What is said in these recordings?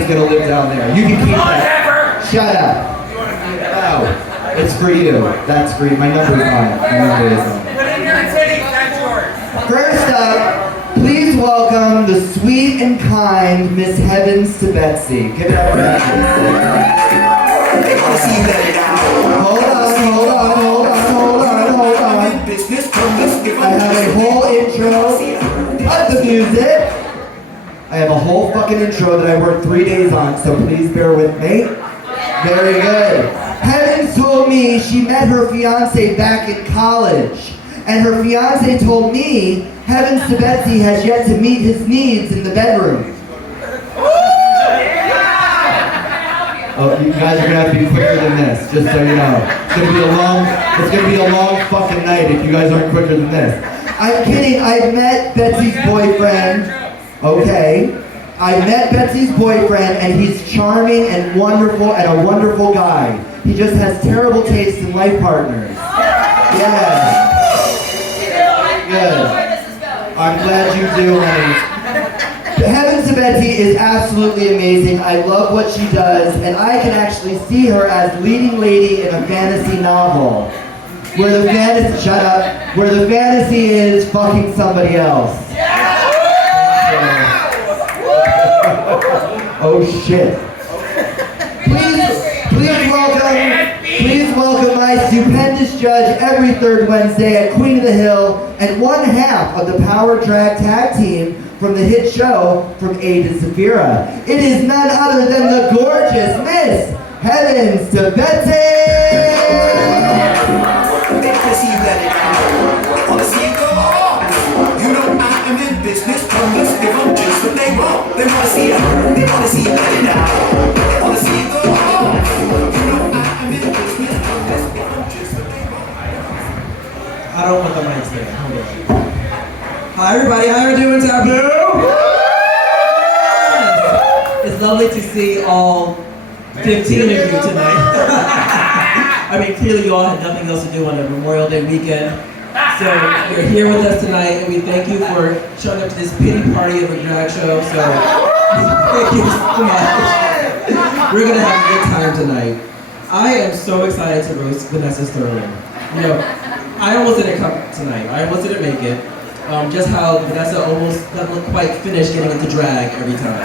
is gonna live down there. You can keep that. Shut up. Oh, it's for you. That's for you. My number is on it. My number is on it. Put in your titties, that's yours. First up, please welcome the sweet and kind Miss Heavens to Betsy. Give it up for Betsy. Hold on. I have a whole intro. Cut the music. I have a whole fucking intro that I worked 3 days on, so please bear with me. Very good. Heavens told me she met her fiance back in college. And her fiance told me Heavens to Betsy has yet to meet his needs in the bedroom. Oh, you guys are gonna have to be quicker than this, just so you know. It's gonna be a long fucking night if you guys aren't quicker than this. I'm kidding, I met Betsy's boyfriend. Okay. I met Betsy's boyfriend and he's charming and wonderful and a wonderful guy. He just has terrible taste in life partners. Yeah. Good. I'm glad you do, honey. Heavens to Betsy is absolutely amazing. I love what she does, and I can actually see her as leading lady in a fantasy novel. Where the fantasy is fucking somebody else. Oh shit. Please welcome my stupendous judge every third Wednesday at Queen of the Hill and one half of the Power Drag Tag Team from the hit show From A to Sapphira. It is none other than the gorgeous Miss Heavens to Betsy! You know I am in business, promise, give them just what they want. They wanna see you let it down. They wanna see you go on. You know I am in business, promise, give them just what they want. I don't want the mics there. Hi everybody, how are you doing, Taboo? Yes. It's lovely to see all 15 of you tonight. I mean, clearly you all had nothing else to do on a Memorial Day weekend. So you're here with us tonight, and we thank you for showing up to this pity party of a drag show. So thank you so much. We're gonna have a good time tonight. I am so excited to roast Vanessa Sterling. You know, I almost didn't come tonight. I almost didn't make it. Just how Vanessa almost doesn't look quite finished getting into drag every time.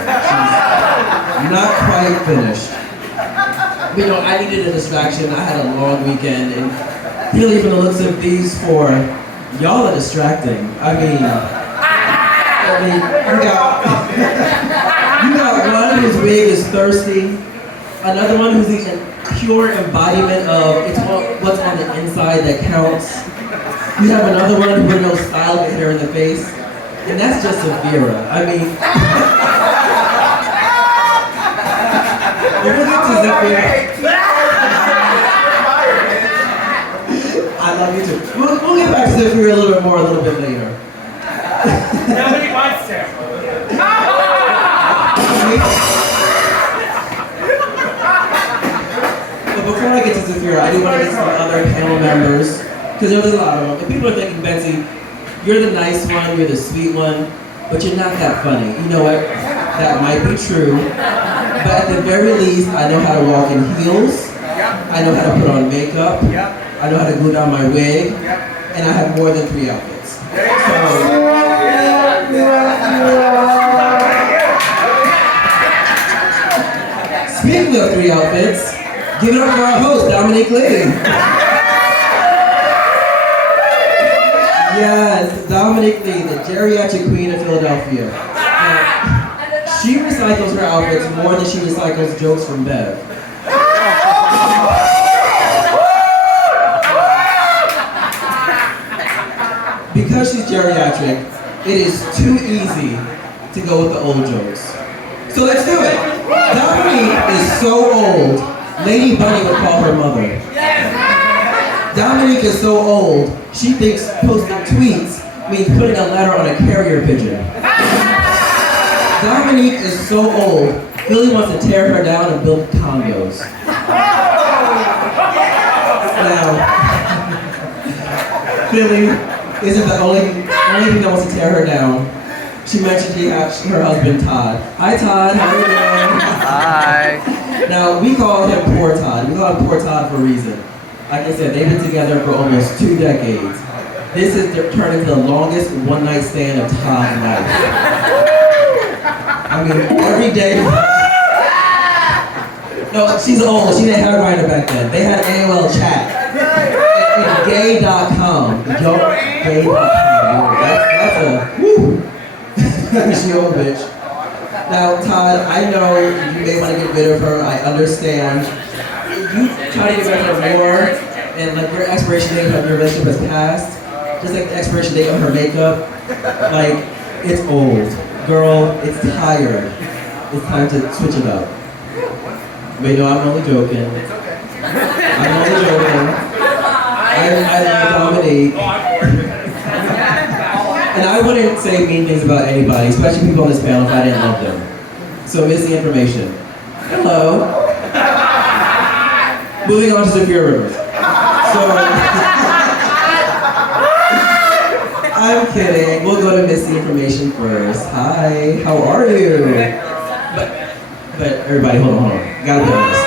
She's not quite finished. But, you know, I needed a distraction. I had a long weekend, and really from the looks of these four, y'all are distracting. I mean, you got one whose wig is thirsty, another one who's the pure embodiment of it's what's on the inside that counts. You have another one with no style but hit her in the face, and that's just Sapphira. I mean, we'll get to Sapphira. I love you too. We'll get back to Sapphira a little bit more a little bit later. Nobody wants to. But before I get to Sapphira, I do want to get some other panel members, because there's a lot of them. And people are thinking, Betsy, you're the nice one, you're the sweet one, but you're not that funny. You know what? That might be true. But at the very least, I know how to walk in heels. I know how to put on makeup. I know how to glue down my wig. And I have more than 3 outfits. Speaking of 3 outfits, give it up for our host, Dominique Lee. Yes, Dominique Lee, the geriatric queen of Philadelphia. She recycles her outfits more than she recycles jokes from Bev. Because she's geriatric, it is too easy to go with the old jokes. So let's do it. Dominique is so old, Lady Bunny would call her mother. Dominique is so old, she thinks posting tweets means putting a letter on a carrier pigeon. Dominique is so old, Philly wants to tear her down and build condos. Now, Philly isn't the only thing that wants to tear her down. She mentioned her husband Todd. Hi Todd, how are you doing? Now, we call him Poor Todd. We call him Poor Todd for a reason. Like I said, they've been together for almost 2 decades. This is turned into the longest one-night stand of Todd's life. I mean, every day. No, she's old. She didn't have a writer back then. They had AOL chat. And gay.com. Gay.com. That's a woo. She old bitch. Now, Todd, I know you may want to get rid of her. I understand. You try to get rid of her more, and like your expiration date of your relationship has passed. Just like the expiration date of her makeup, like it's old. Girl, it's tired. It's time to switch it up. But no, I'm only joking. I'm only joking. I love Dominique. And I wouldn't say mean things about anybody, especially people on this panel, if I didn't love them. So here's the information. Hello. Moving on to Sophia Rivers. So, I'm kidding. We'll go to Miss the Information first. Hi, how are you? But everybody, hold on. Gotta be honest.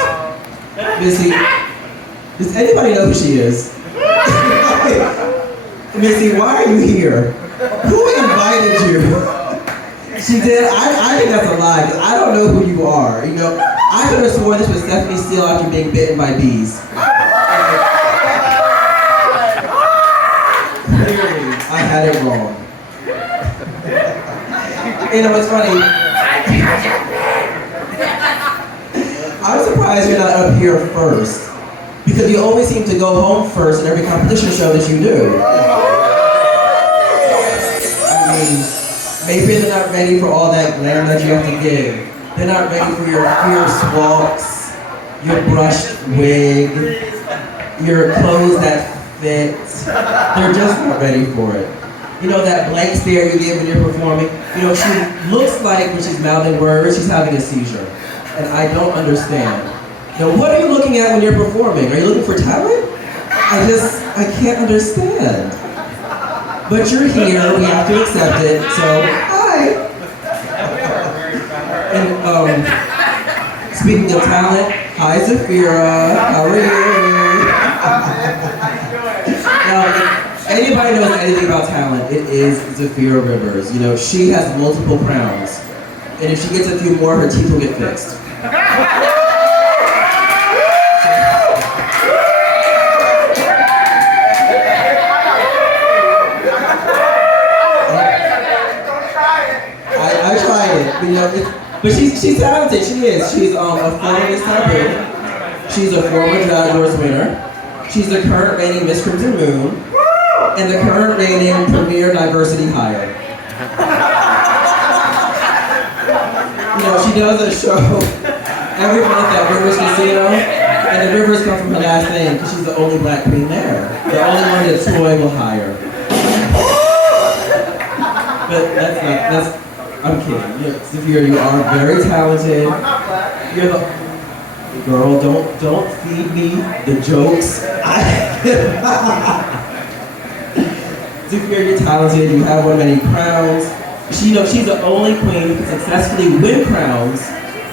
Missy, does anybody know who she is? Missy, why are you here? Who invited you? She did. I think that's a lie, because I don't know who you are. You know, I could have sworn this was Stephanie Steele after being bitten by bees. Clearly, I had it wrong. You know, it's funny. I'm surprised you're not up here first, because you always seem to go home first in every competition show that you do. Maybe they're not ready for all that glam that you have to give. They're not ready for your fierce walks, your brushed wig, your clothes that fit. They're just not ready for it. You know that blank stare you give when you're performing? You know, she looks like when she's mouthing words, she's having a seizure. And I don't understand. Now, what are you looking at when you're performing? Are you looking for talent? I can't understand. But you're here, we have to accept it, so, hi! And, speaking of talent, hi Zafira, how are you? Now, if anybody knows anything about talent, it is Zafira Rivers. You know, she has multiple crowns. And if she gets a few more, her teeth will get fixed. You know, but she's talented. She is. She's a former Miss Taboo. She's a former Drag Race winner. She's the current reigning Miss Crimson Moon, and the current reigning Premier Diversity Hire. You know, she does a show every month at Rivers Casino, and the Rivers come from her last name because she's the only black queen there. The only one that Troy will hire. But that's. I'm kidding. Sophia, you are very talented. You're the girl. Don't feed me the jokes. Sophia, you're talented. You have won many crowns. She's the only queen who can successfully win crowns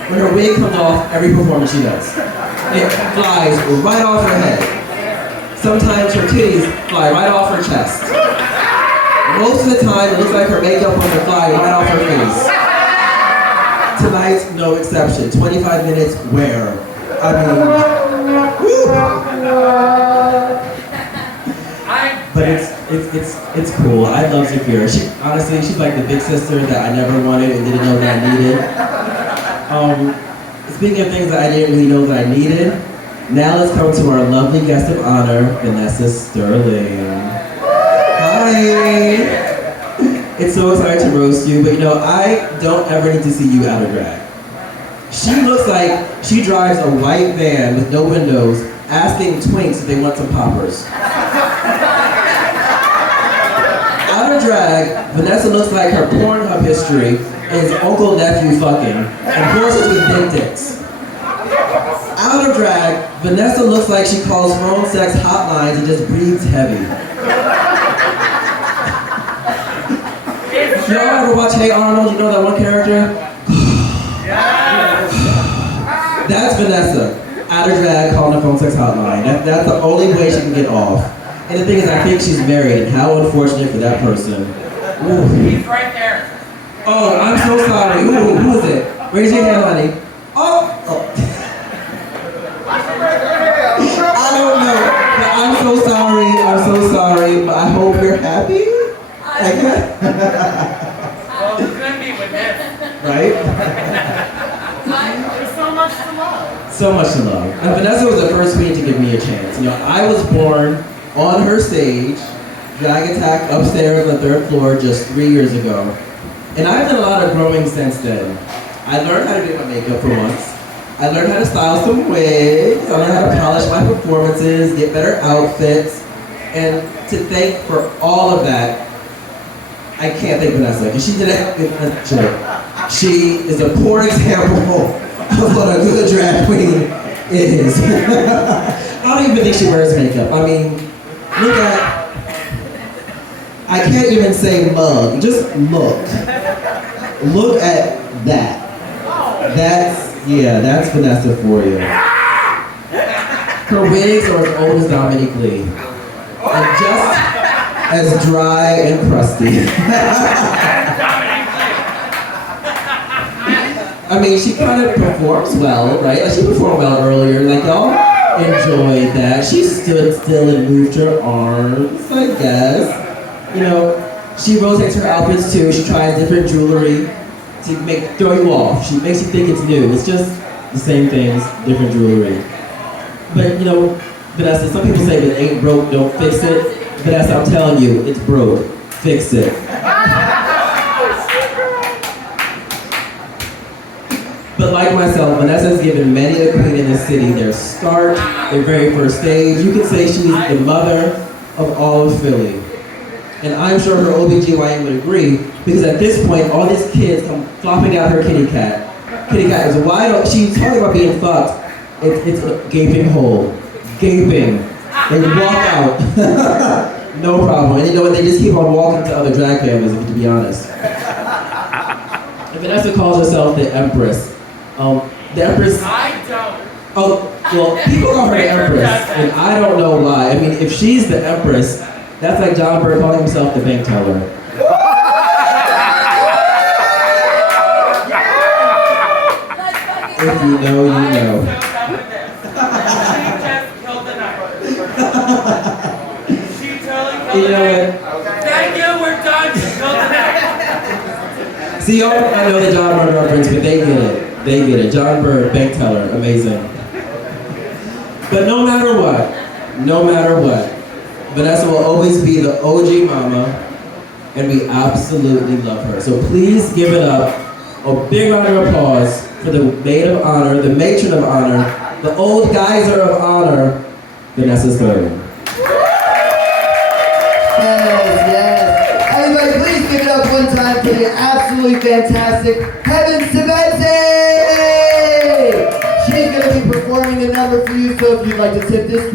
when her wig comes off every performance she does. It flies right off her head. Sometimes her titties fly right off her chest. Most of the time, it looks like her makeup on her fly right off her face. Tonight's no exception. 25 minutes where? I mean, woo! But it's cool. I love Zafira. Honestly, she's like the big sister that I never wanted and didn't know that I needed. Speaking of things that I didn't really know that I needed, now let's come to our lovely guest of honor, Vanessa Sterling. Hi! It's so exciting to roast you, but you know, I don't ever need to see you out of drag. She looks like she drives a white van with no windows, asking twinks if they want some poppers. Out of drag, Vanessa looks like her Pornhub history is uncle nephew fucking and horses with big dicks. Out of drag, Vanessa looks like she calls phone sex hotlines and just breathes heavy. Y'all ever watch Hey Arnold? You know that one character? That's Vanessa. Out of drag, calling the phone sex hotline. That's the only way she can get off. And the thing is, I think she's married, and how unfortunate for that person. Ooh. He's right there. Oh, I'm so sorry. Ooh, who is it? Raise your hand, honey. Oh. I don't know. But I'm so sorry. I'm so sorry. But I hope you're happy. Well, it's gonna be with this. Right? There's so much to love. So much to love. And Vanessa was the first queen to give me a chance. You know, I was born on her stage, Drag Attack upstairs on the 3rd floor just 3 years ago. And I've done a lot of growing since then. I learned how to do my makeup for once. I learned how to style some wigs. I learned how to polish my performances, get better outfits. And to thank for all of that, I can't thank Vanessa, because she did it. She is a poor example of what a good drag queen is. I don't even think she wears makeup. I mean, look at, I can't even say mug, just look. Look at that. That's Vanessa for you. Her wigs are as old as Dominique Lee. And just as dry and crusty. I mean, she kind of performs well, right? Like, she performed well earlier. Like, y'all enjoyed that. She stood still and moved her arms, I guess. You know, she rotates her outfits too. She tries different jewelry to throw you off. She makes you think it's new. It's just the same things, different jewelry. But, you know, Vanessa, some people say that ain't broke, don't fix it. Vanessa, I'm telling you, it's broke. Fix it. But like myself, Vanessa has given many a queen in the city their start, their very first stage. You could say she's the mother of all of Philly. And I'm sure her OBGYN would agree, because at this point, all these kids come flopping out her kitty cat. Kitty cat is wide open. She's talking about being fucked. It's a gaping hole. Gaping. They walk out. No problem. And you know what? They just keep on walking to other drag families, to be honest. And Vanessa calls herself the Empress. The Empress. I don't. Oh, well, people call her the Empress, and I don't know why. I mean, if she's the Empress, that's like John Bird calling himself the bank teller. If you know, you know. I am so done with this. She just killed the night. She totally killed You the know night. what? Thank you, we're done. She killed the night. See, y'all don't know the John Bird reference, but they get it. They get it. John Bird, bank teller, amazing. But no matter what, Vanessa will always be the OG mama, and we absolutely love her. So please give it up, a big round of applause for the maid of honor, the matron of honor, the old geyser of honor, Vanessa Stern. Yes. Everybody, please give it up one time for the absolutely fantastic Heavens to Betsy! She's going to be performing a number for you, so if you'd like to tip this